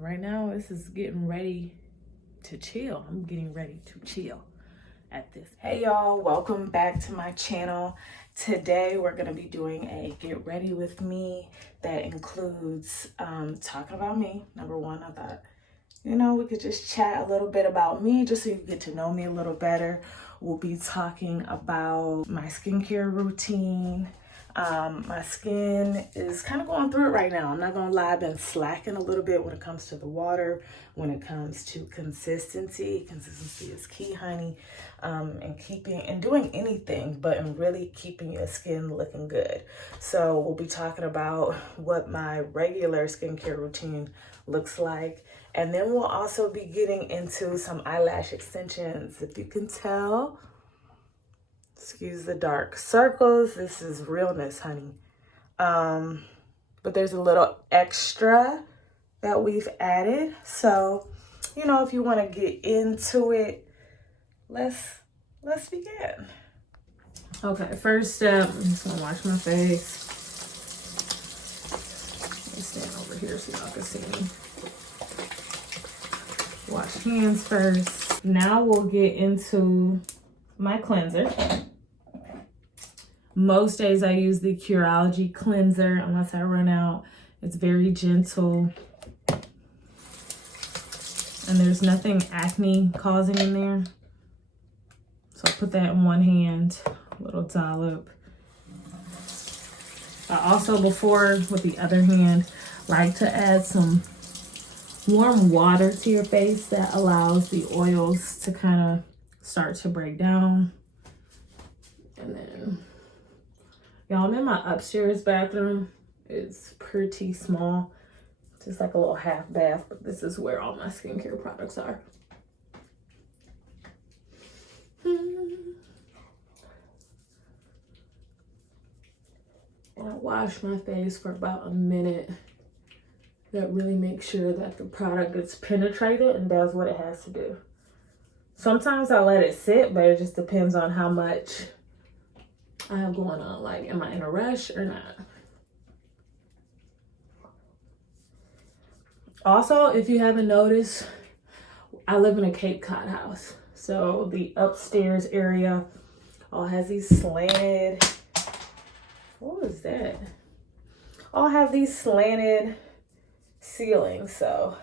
right now this is getting ready to chill. I'm getting ready to chill at this. Hey y'all, welcome back to my channel. Today we're gonna be doing a get ready with me that includes talking about me. Number one, I thought, you know, we could just chat a little bit about me just so you get to know me a little better. We'll be talking about my skincare routine. My skin is kind of going through it right now. I'm not gonna lie, I've been slacking a little bit when it comes to the water, when it comes to consistency. Consistency is key, honey. And doing anything, but in really keeping your skin looking good. So we'll be talking about what my regular skincare routine looks like. And then we'll also be getting into some eyelash extensions. If you can tell, excuse the dark circles, this is realness, honey. But there's a little extra that we've added. So, you know, if you want to get into it, let's begin. Okay, first step, I'm just gonna wash my face. Let me stand over here so y'all can see me. Wash hands first. Now we'll get into my cleanser. Most days I use the Curology cleanser unless I run out. It's very gentle. And there's nothing acne causing in there. So I put that in one hand, a little dollop. I also, before with the other hand, like to add some warm water to your face that allows the oils to kind of start to break down. And then, y'all, I'm in my upstairs bathroom. It's pretty small, just like a little half bath, but this is where all my skincare products are. And I wash my face for about a minute. That really makes sure that the product gets penetrated and does what it has to do. Sometimes I let it sit, but it just depends on how much I have going on. Like, am I in a rush or not? Also, if you haven't noticed, I live in a Cape Cod house. So the upstairs area all has these slanted, what was that? All have these slanted ceilings. So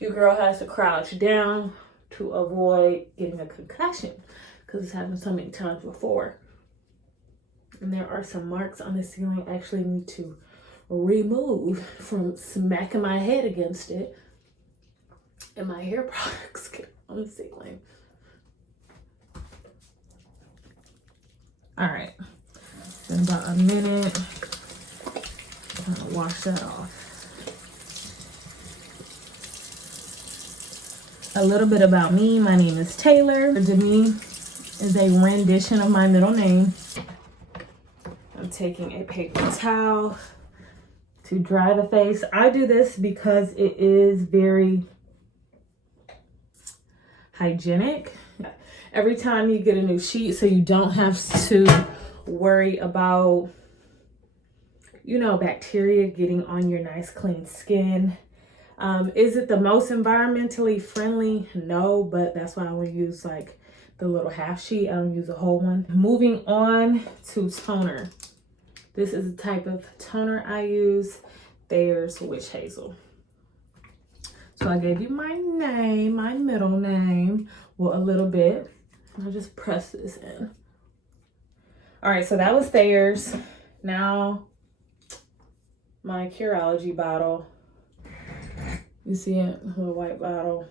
your girl has to crouch down to avoid getting a concussion because it's happened so many times before. And there are some marks on the ceiling I actually need to remove from smacking my head against it. And my hair products get on the ceiling. All right, in about a minute, I'm gonna wash that off. A little bit about me. My name is Taylor. Deme is a rendition of my middle name. I'm taking a paper towel to dry the face. I do this because it is very hygienic. Every time you get a new sheet, so you don't have to worry about, you know, bacteria getting on your nice clean skin. Is it the most environmentally friendly? No, but that's why I would use like the little half sheet. I don't use a whole one. Moving on to toner. This is the type of toner I use. Thayer's Witch Hazel. So I gave you my name, my middle name, well, a little bit. I'll just press this in. All right, so that was Thayer's. Now, my Curology bottle. You see it, a little white bottle.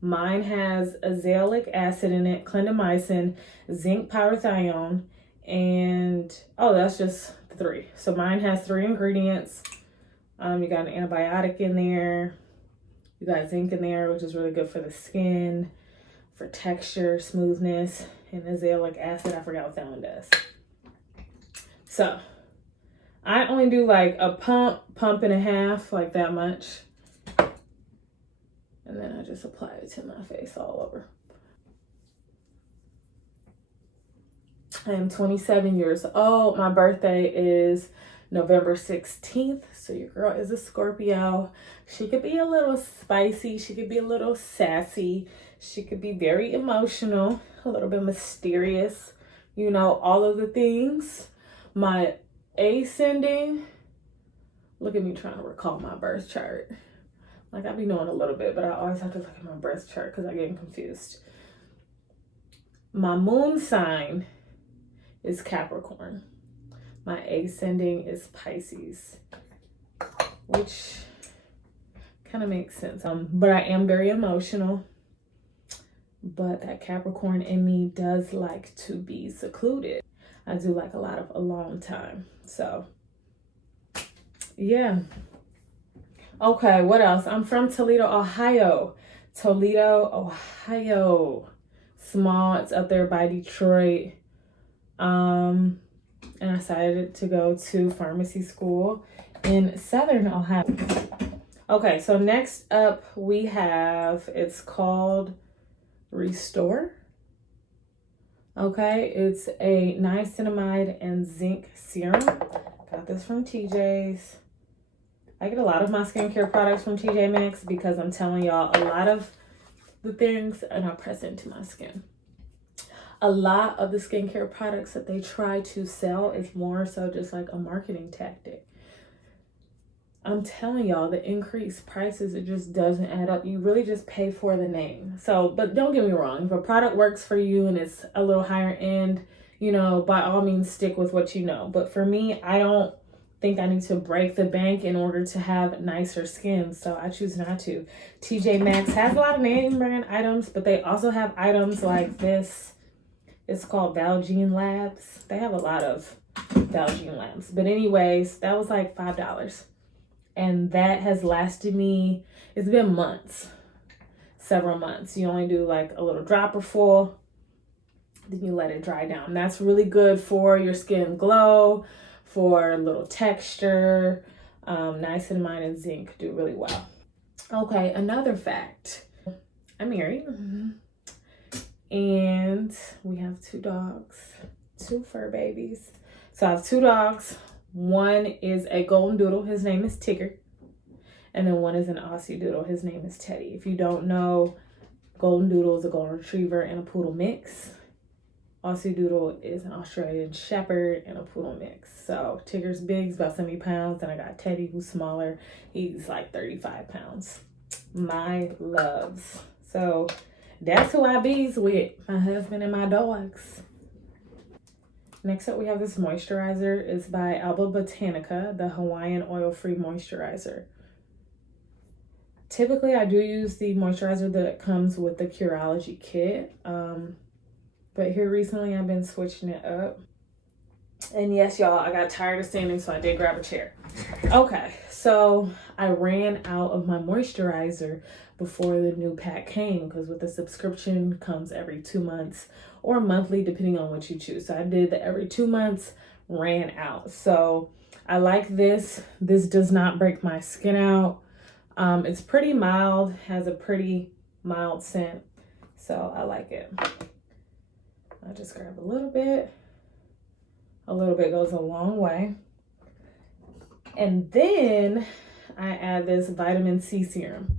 Mine has azelaic acid in it, clindamycin, zinc pyrithione, and, oh, that's just 3. So mine has 3 ingredients. You got an antibiotic in there. You got zinc in there, which is really good for the skin, for texture, smoothness, and azelaic acid. I forgot what that one does. So I only do like a pump and a half, like that much. And then I just apply it to my face all over. I am 27 years old. My birthday is November 16th. So your girl is a Scorpio. She could be a little spicy. She could be a little sassy. She could be very emotional, a little bit mysterious, you know, all of the things. My ascending, look at me trying to recall my birth chart. Like, I be knowing a little bit, but I always have to look at my birth chart because I get confused. My moon sign is Capricorn. My ascending is Pisces, which kind of makes sense. But I am very emotional. But that Capricorn in me does like to be secluded. I do like a lot of alone time. So, yeah. Okay, what else? I'm from Toledo, Ohio. Toledo, Ohio. Small, it's up there by Detroit. And I decided to go to pharmacy school in Southern Ohio. Okay, so next up we have, it's called Restore. Okay, it's a niacinamide and zinc serum. Got this from TJ's. I get a lot of my skincare products from TJ Maxx because I'm telling y'all, a lot of the things are not pressed into my skin. A lot of the skincare products that they try to sell is more so just like a marketing tactic. I'm telling y'all, the increased prices, it just doesn't add up. You really just pay for the name. So, but don't get me wrong. If a product works for you and it's a little higher end, you know, by all means, stick with what you know. But for me, I don't think I need to break the bank in order to have nicer skin. So I choose not to. TJ Maxx has a lot of name brand items, but they also have items like this. It's called Valjean Labs. They have a lot of Valjean Labs. But anyways, that was like $5. And that has lasted me, it's been months, several months. You only do like a little dropper full, then you let it dry down. That's really good for your skin glow, for a little texture. Niacinamide and zinc do really well. Okay, another fact. I'm married. And we have 2 dogs, 2 fur babies. So I have 2 dogs. One is a golden doodle. His name is Tigger. And then one is an Aussie doodle. His name is Teddy. If you don't know, golden doodle is a golden retriever and a poodle mix. Aussie doodle is an Australian shepherd and a poodle mix. So Tigger's big, he's about 70 pounds. And I got Teddy, who's smaller. He's like 35 pounds. My loves. So that's who I bees with, my husband and my dogs. Next up, we have this moisturizer. It's by Alba Botanica, the Hawaiian oil-free moisturizer. Typically, I do use the moisturizer that comes with the Curology kit. But here recently, I've been switching it up. And yes, y'all, I got tired of standing, so I did grab a chair. Okay, so I ran out of my moisturizer before the new pack came, because with the subscription comes every 2 months or monthly, depending on what you choose. So I did the every 2 months, ran out. So I like this. This does not break my skin out. It's pretty mild, has a pretty mild scent. So I like it. I just grab a little bit. A little bit goes a long way. And then I add this vitamin C serum.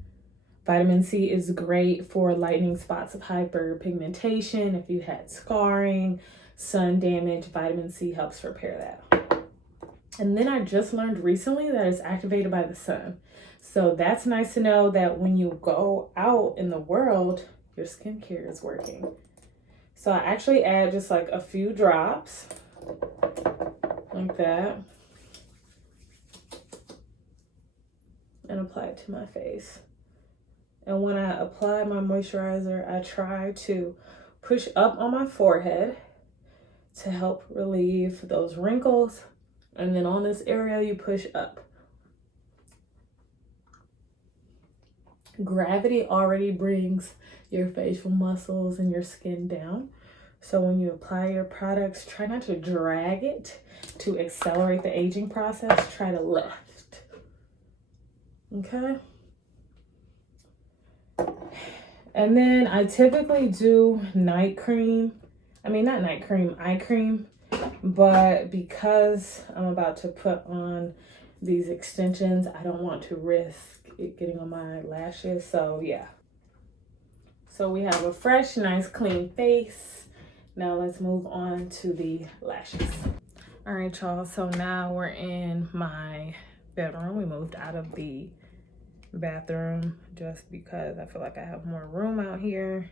Vitamin C is great for lightening spots of hyperpigmentation. If you had scarring, sun damage, vitamin C helps repair that. And then I just learned recently that it's activated by the sun. So that's nice to know that when you go out in the world, your skincare is working. So I actually add just like a few drops, like that, and apply it to my face. And when I apply my moisturizer, I try to push up on my forehead to help relieve those wrinkles. And then on this area, you push up. Gravity already brings your facial muscles and your skin down. So when you apply your products, try not to drag it to accelerate the aging process. Try to lift. Okay? And then I typically do eye cream. but because I'm about to put on these extensions, I don't want to risk it getting on my lashes. So yeah. So we have a fresh, nice, clean face. Now let's move on to the lashes. All right, y'all, so now we're in my bedroom. We moved out of the bathroom just because I feel like I have more room out here.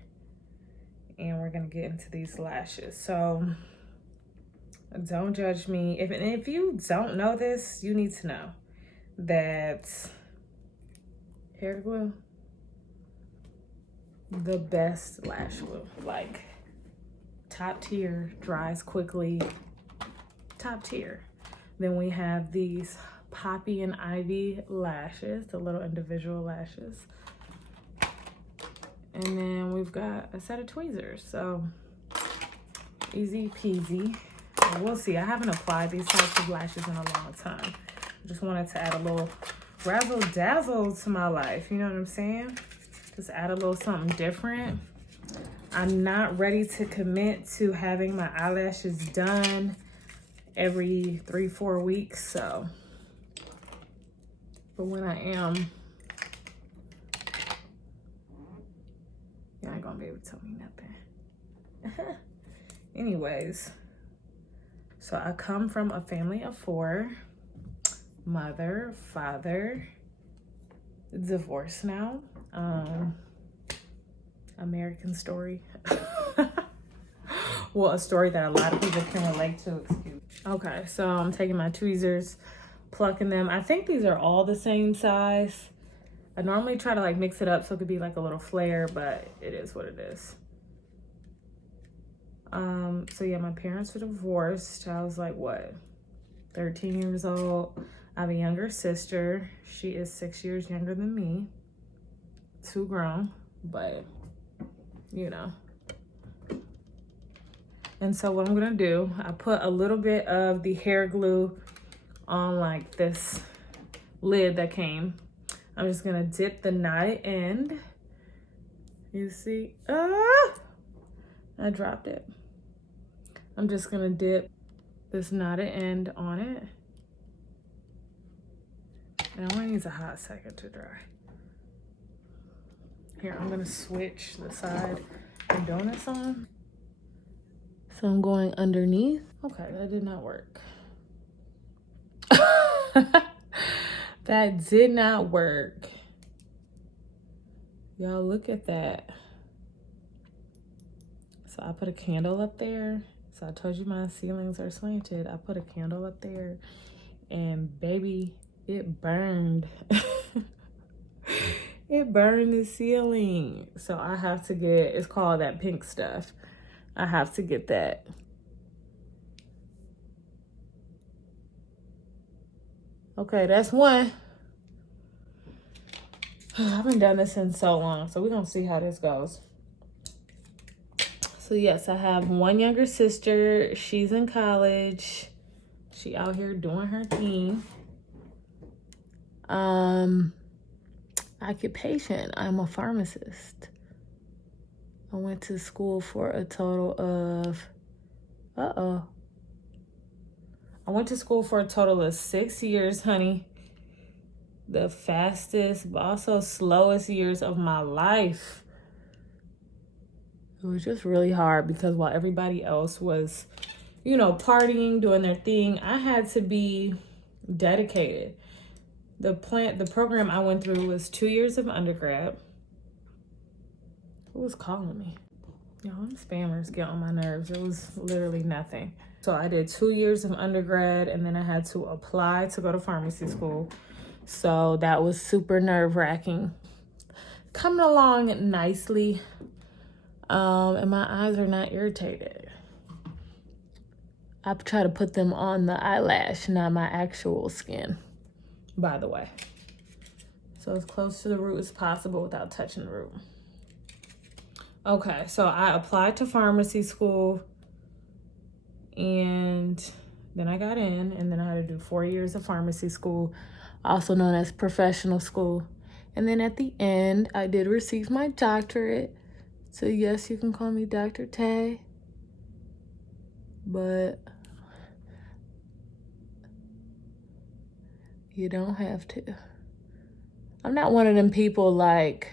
And we're gonna get into these lashes. So don't judge me. If you don't know this, you need to know that hair glue, the best lash glue, like top tier, dries quickly, top tier. Then we have these Poppy and Ivy lashes, the little individual lashes. And then we've got a set of tweezers, so easy peasy. And we'll see. I haven't applied these types of lashes in a long time. Just wanted to add a little razzle dazzle to my life, you know what I'm saying? Just add a little something different. I'm not ready to commit to having my eyelashes done every 3-4 weeks, so. But when I am, you ain't gonna be able to tell me nothing. Anyways, so I come from a family of 4. Mother, father, divorced now. American story. Well, a story that a lot of people can relate to, excuse. Okay, so I'm taking my tweezers, plucking them. I think these are all the same size. I normally try to like mix it up so it could be like a little flare, but it is what it is. So yeah, my parents were divorced. I was like, what, 13 years old. I have a younger sister. She is 6 years younger than me. Too grown, but you know. And so what I'm gonna do, I put a little bit of the hair glue on like this lid that came. I'm just gonna dip the knotted end. You see, I dropped it. I'm just gonna dip this knotted end on it. And it only needs a hot second to dry. Here, I'm gonna switch the side I'm doing this on. So I'm going underneath. Okay, that did not work. That did not work. Y'all, look at that. So I put a candle up there. So I told you my ceilings are slanted. I put a candle up there and baby, it burned. It burned the ceiling. So I have to get, it's called that pink stuff. I have to get that. Okay, that's one. I haven't done this in so long, so we're gonna see how this goes. So yes, I have one younger sister. She's in college. She out here doing her thing. Occupation, I'm a pharmacist. I went to school for a total of, I went to school for a total of 6 years, honey. The fastest, but also slowest years of my life. It was just really hard because while everybody else was, you know, partying, doing their thing, I had to be dedicated. The program I went through was 2 years of undergrad. Who was calling me? Y'all, them spammers get on my nerves. It was literally nothing. So I did 2 years of undergrad and then I had to apply to go to pharmacy school. So that was super nerve-wracking. Coming along nicely. And my eyes are not irritated. I try to put them on the eyelash, not my actual skin, by the way. So as close to the root as possible without touching the root. Okay, so I applied to pharmacy school and then I got in and then I had to do 4 years of pharmacy school, also known as professional school. And then at the end, I did receive my doctorate. So yes, you can call me Dr. Tay. But You don't have to. I'm not one of them people like,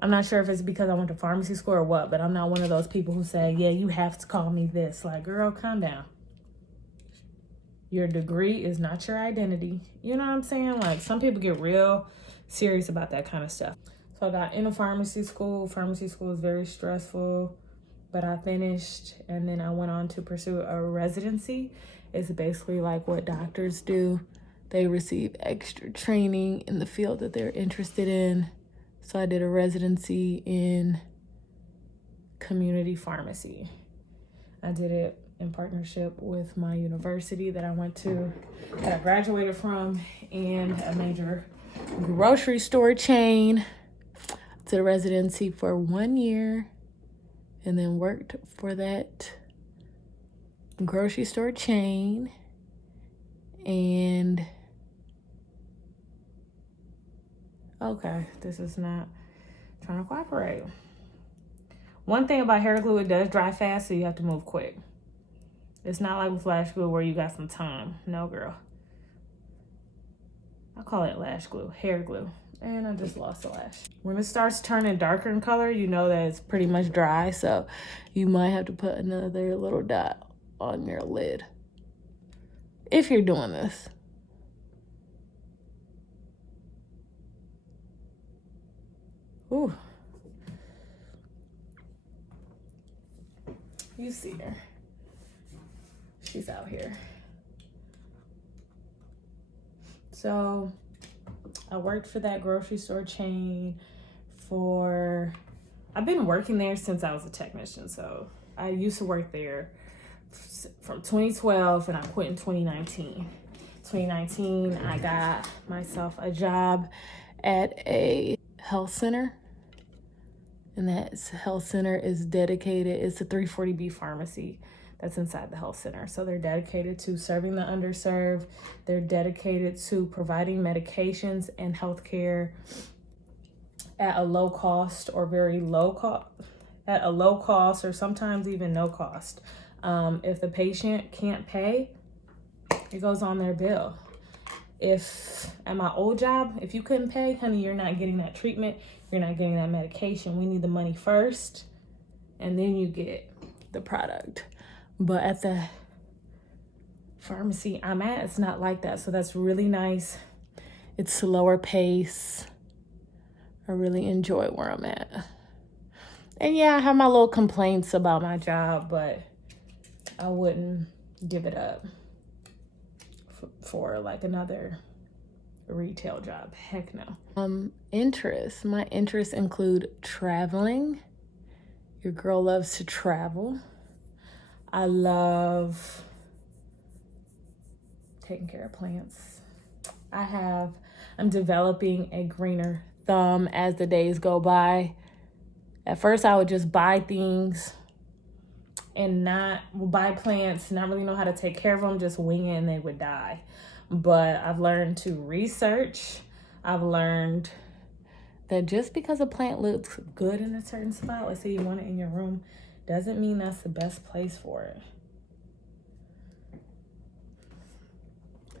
I'm not sure if it's because I went to pharmacy school or what, but I'm not one of those people who say, yeah, you have to call me this. Like, girl, calm down. Your degree is not your identity. You know what I'm saying? Like, some people get real serious about that kind of stuff. So I got into pharmacy school. Pharmacy school is very stressful, but I finished, and then I went on to pursue a residency. It's basically like what doctors do. They receive extra training in the field that they're interested in. So I did a residency in community pharmacy. I did it in partnership with my university that I went to, that I graduated from, and a major grocery store chain. Did a residency for 1 year and then worked for that grocery store chain. And okay, this is not trying to cooperate. One thing about hair glue, it does dry fast, so you have to move quick. It's not like with lash glue where you got some time. No, girl. I call it lash glue, hair glue. And I just lost a lash. When it starts turning darker in color, you know that it's pretty much dry, so you might have to put another little dot on your lid if you're doing this. Ooh. You see her. She's out here. So I worked for that grocery store chain I've been working there since I was a technician. So I used to work there from 2012 and I quit in 2019. 2019, I got myself a job at a health center. And that health center is dedicated, it's a 340B pharmacy that's inside the health center. So they're dedicated to serving the underserved. They're dedicated to providing medications and healthcare at a low cost or very low cost, at a low cost or sometimes even no cost. If the patient can't pay, it goes on their bill. If at my old job, if you couldn't pay, honey, you're not getting that treatment. You're not getting that medication. We need the money first, and then you get the product. But at the pharmacy I'm at, it's not like that. So that's really nice. It's slower pace. I really enjoy where I'm at. And yeah, I have my little complaints about my job, but I wouldn't give it up for like another retail job. Heck no. Interests. My interests include traveling. Your girl loves to travel. I love taking care of plants. I'm developing a greener thumb as the days go by. At first I would just buy things and buy plants, not really know how to take care of them, just wing it and they would die. But I've learned to research. I've learned that just because a plant looks good in a certain spot, let's say you want it in your room, doesn't mean that's the best place for it.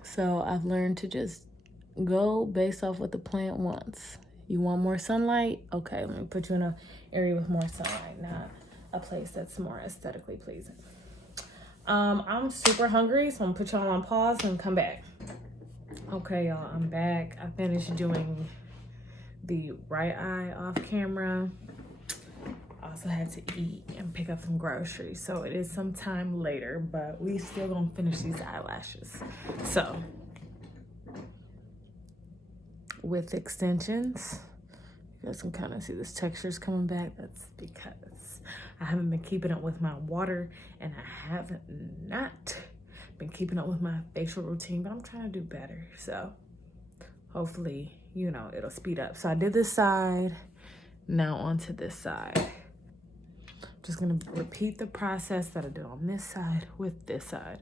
So I've learned to just go based off what the plant wants. You want more sunlight? Okay, let me put you in an area with more sunlight, not a place that's more aesthetically pleasing. I'm super hungry, so I'm gonna put y'all on pause and come back. Okay, y'all, I'm back. I finished doing the right eye off camera. I also had to eat and pick up some groceries, so it is some time later, but we still gonna finish these eyelashes. So, with extensions, you guys can kind of see this texture's coming back. That's because I haven't been keeping up with my water, and I have not been keeping up with my facial routine, but I'm trying to do better. So hopefully, you know, it'll speed up. So I did this side, now onto this side. Just gonna repeat the process that I did on this side with this side.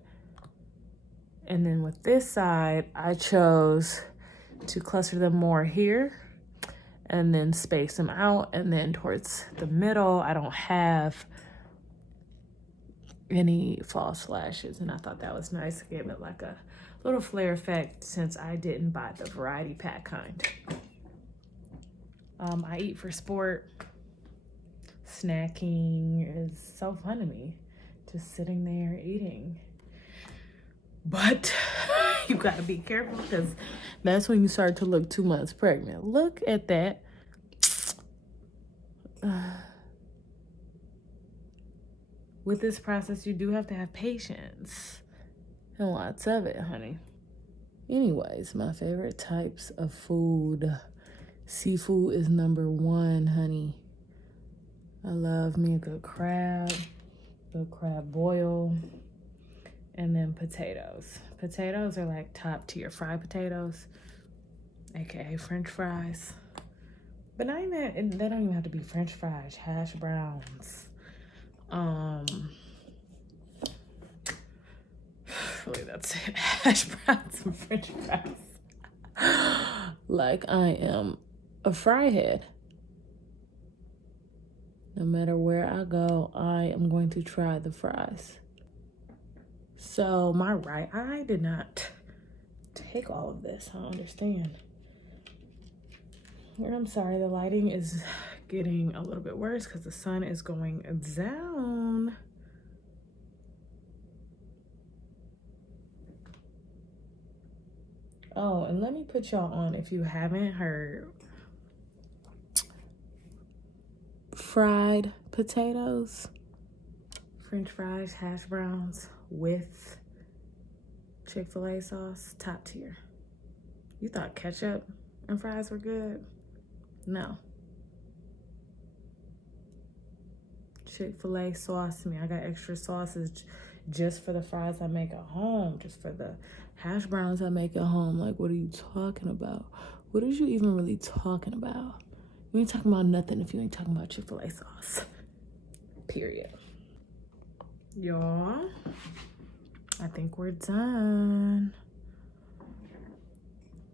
And then with this side, I chose to cluster them more here and then space them out. And then towards the middle, I don't have any false lashes. And I thought that was nice. It gave it like a little flare effect since I didn't buy the variety pack kind. I eat for sport. Snacking is so fun to me. Just sitting there eating. But you gotta be careful because that's when you start to look 2 months pregnant. Look at that. With this process, you do have to have patience. And lots of it, honey. Anyways, my favorite types of food. Seafood is number 1, honey. I love me a good crab boil, and then potatoes. Potatoes are like top tier. Fried potatoes, aka French fries. But not even, they don't even have to be French fries. Hash browns. Really, that's it. Hash browns and French fries. Like I am a fry head. No matter where I go, I am going to try the fries. So my right eye did not take all of this. I understand. And I'm sorry, the lighting is getting a little bit worse because the sun is going down. Oh, and let me put y'all on, if you haven't heard, fried potatoes, French fries, hash browns with Chick-fil-A sauce, top tier. You thought ketchup and fries were good? No. Chick-fil-A sauce me. I got extra sauces just for the fries I make at home, just for the hash browns I make at home. Like, what are you talking about? What are you even really talking about? You ain't talking about nothing if you ain't talking about Chick-fil-A sauce. Period. Y'all, I think we're done.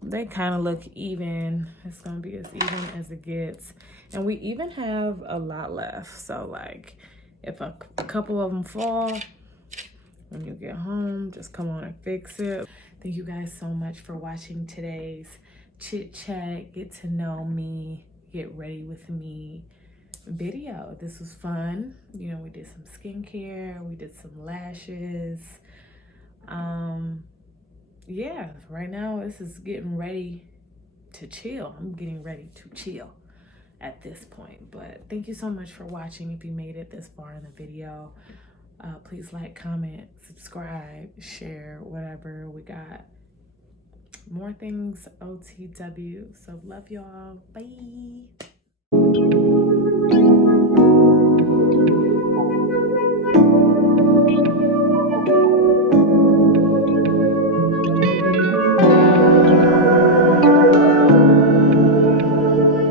They kind of look even. It's gonna be as even as it gets. And we even have a lot left. So like, if a couple of them fall, when you get home, just come on and fix it. Thank you guys so much for watching today's chit chat, get to know me, get ready with me video. This was fun. You know, we did some skincare, we did some lashes. Yeah, right now this is getting ready to chill. I'm getting ready to chill at this point. But thank you so much for watching. If you made it this far in the video, please like, comment, subscribe, share, whatever. We got more things OTW. So love y'all. Bye.